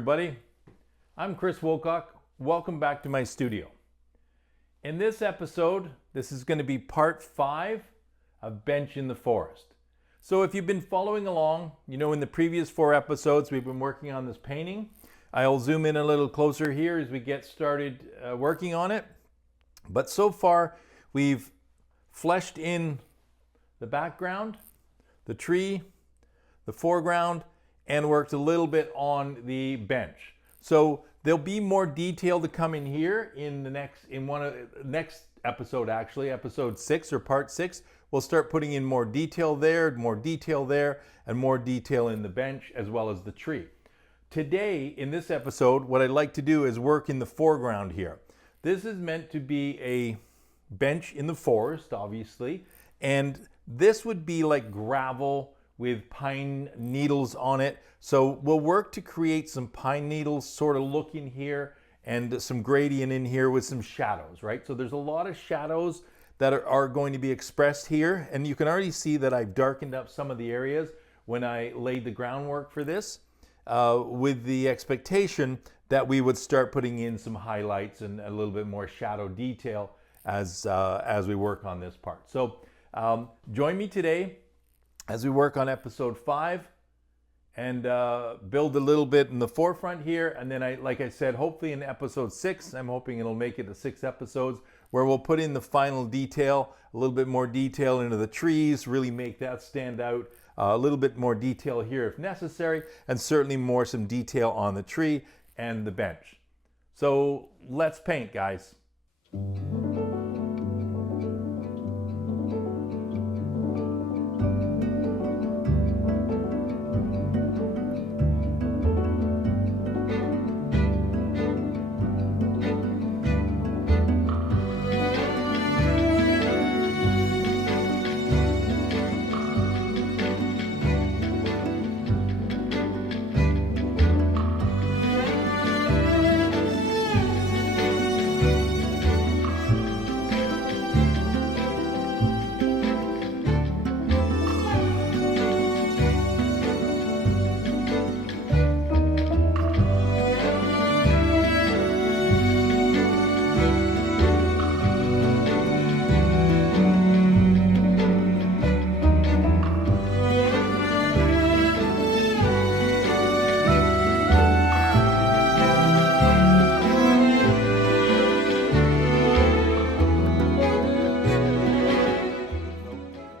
everybody. I'm Chris Wilcock. Welcome back to my studio. In this episode, this is going to be part 5 of Bench in the Forest. So if you've been following along, you know in the previous 4 episodes we've been working on this painting. I'll zoom in a little closer here as we get started working on it. But so far we've fleshed in the background, the tree, the foreground, and worked a little bit on the bench. So there'll be more detail to come in here in the next episode, actually, episode 6 or part 6. We'll start putting in more detail there, and more detail in the bench as well as the tree. Today, in this episode, what I'd like to do is work in the foreground here. This is meant to be a bench in the forest, obviously, and this would be like gravel with pine needles on it. So we'll work to create some pine needles sort of look in here and some gradient in here with some shadows, right? So there's a lot of shadows that are going to be expressed here. And you can already see that I've darkened up some of the areas when I laid the groundwork for this with the expectation that we would start putting in some highlights and a little bit more shadow detail as we work on this part. So join me today as we work on episode 5 and build a little bit in the forefront here. And then like I said, hopefully in episode 6, I'm hoping it'll make it to 6 episodes where we'll put in the final detail, a little bit more detail into the trees, really make that stand out, a little bit more detail here if necessary, and certainly some detail on the tree and the bench. So let's paint, guys.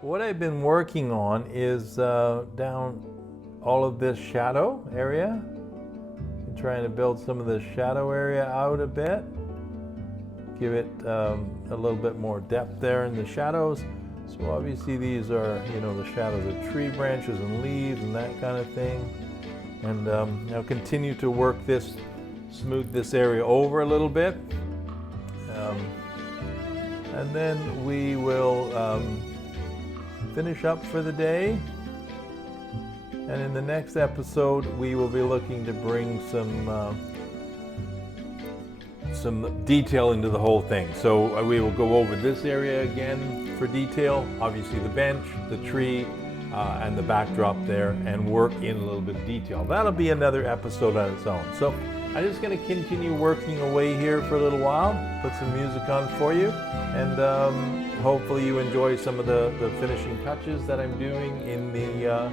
What I've been working on is down all of this shadow area. I'm trying to build some of the shadow area out a bit. Give it a little bit more depth there in the shadows. So obviously these are, the shadows of tree branches and leaves and that kind of thing. And I'll continue to work this, smooth this area over a little bit. And then we will finish up for the day, and in the next episode we will be looking to bring some detail into the whole thing. So we will go over this area again for detail, obviously the bench, the tree, and the backdrop there, and work in a little bit of detail. That'll be another episode on its own. So I'm just going to continue working away here for a little while, put some music on for you, and hopefully you enjoy some of the finishing touches that I'm doing in the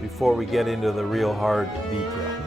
before we get into the real hard detail.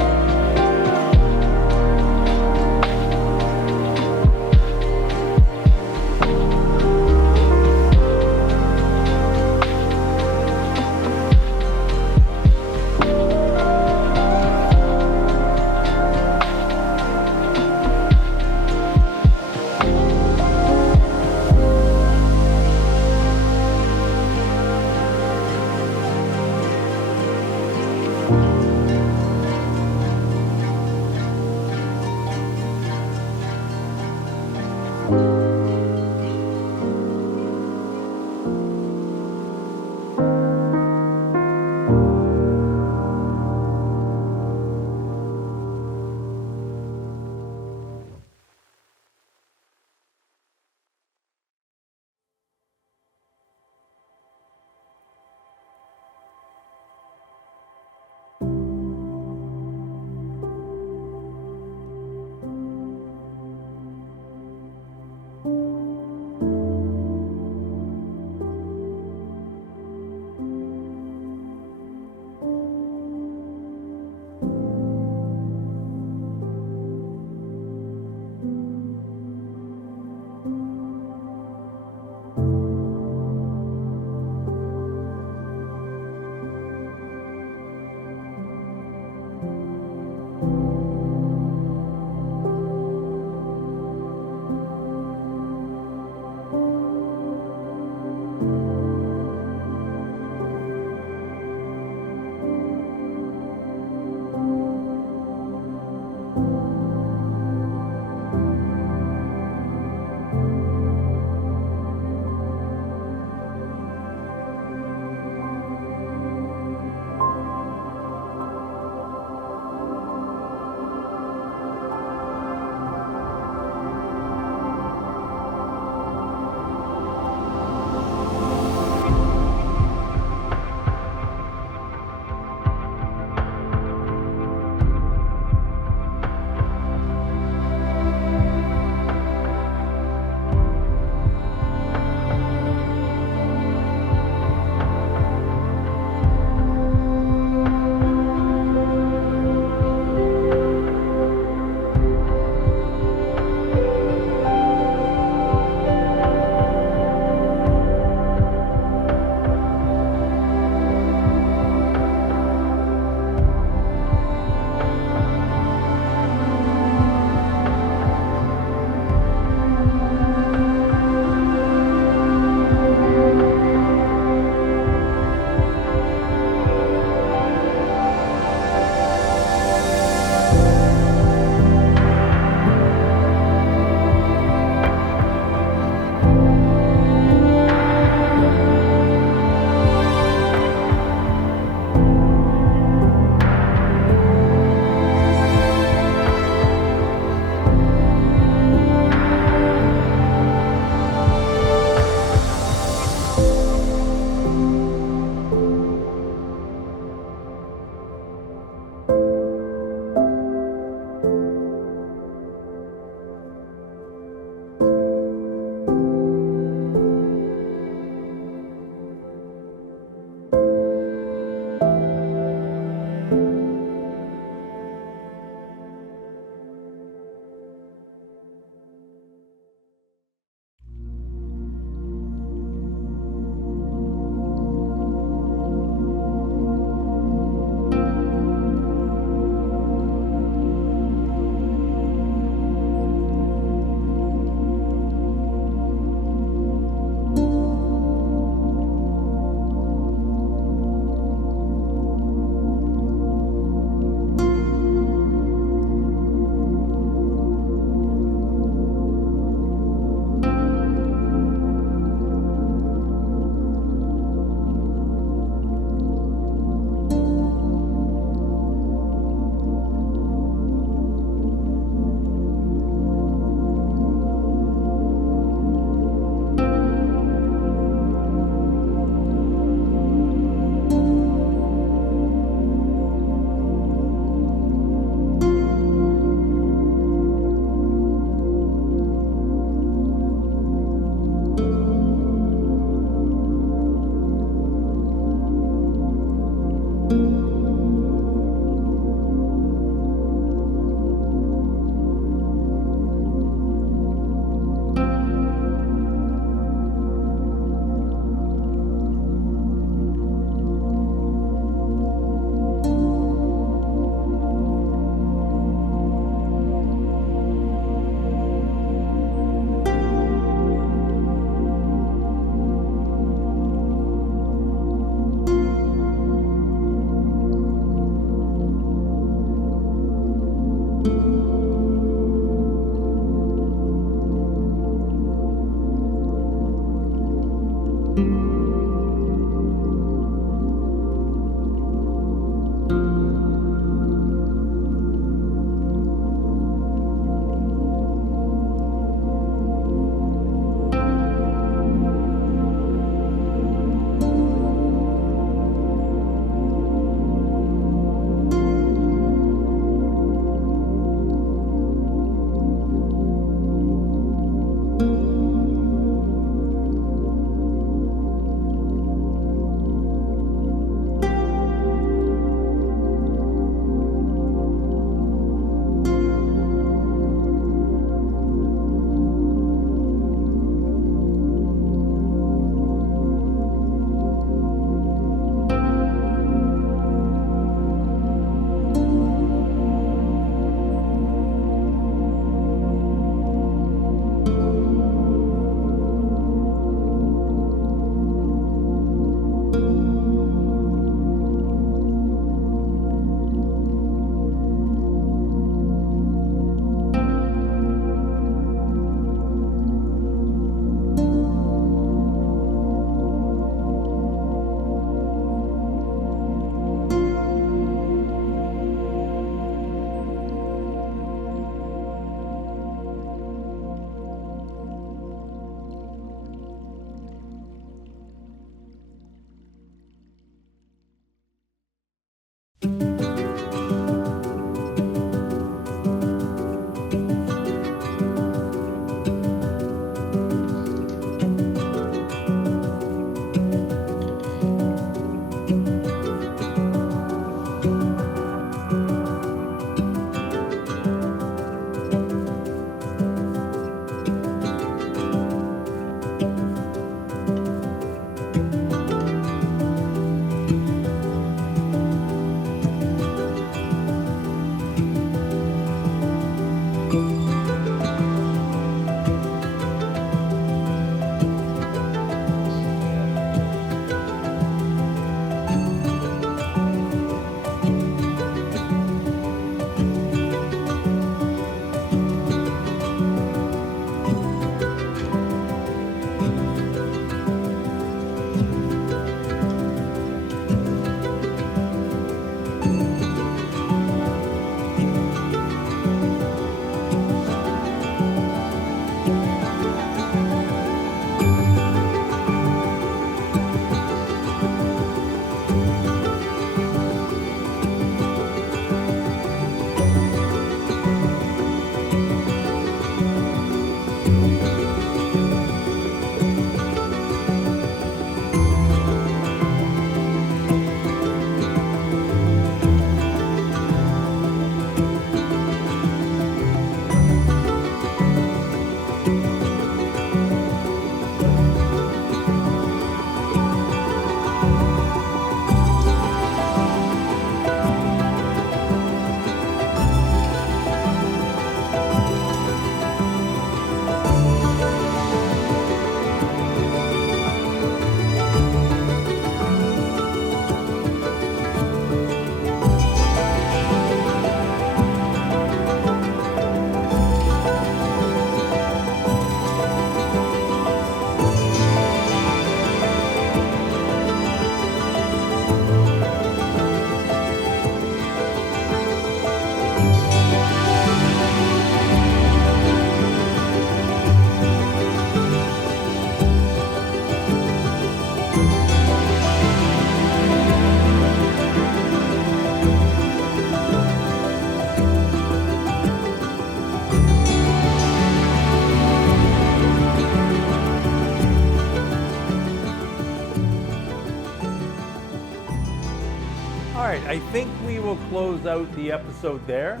All right, I think we will close out the episode there.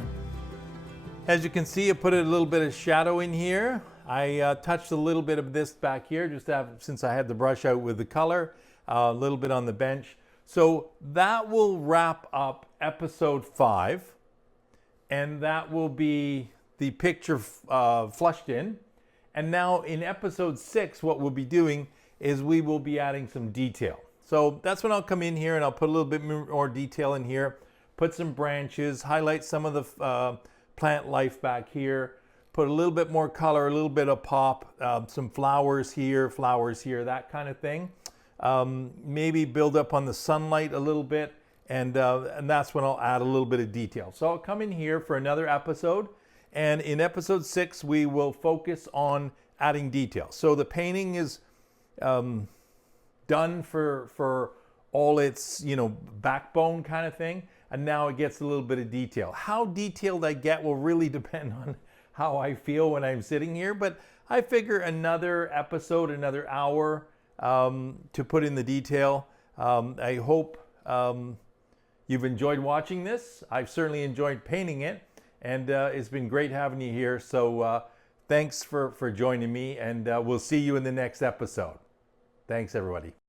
As you can see, I put a little bit of shadow in here. I touched a little bit of this back here, since I had the brush out with the color, a little bit on the bench. So that will wrap up episode 5, and that will be the picture flushed in. And now in episode 6, what we'll be doing is we will be adding some detail. So that's when I'll come in here and I'll put a little bit more detail in here, put some branches, highlight some of the plant life back here, put a little bit more color, a little bit of pop, some flowers here, that kind of thing. Maybe build up on the sunlight a little bit, and that's when I'll add a little bit of detail. So I'll come in here for another episode, and in episode 6 we will focus on adding detail. So the painting is done for all its, backbone kind of thing, and now it gets a little bit of detail. How detailed I get will really depend on how I feel when I'm sitting here, but I figure another episode, another hour to put in the detail. I hope you've enjoyed watching this. I've certainly enjoyed painting it, and it's been great having you here. So thanks for joining me, and we'll see you in the next episode. Thanks, everybody.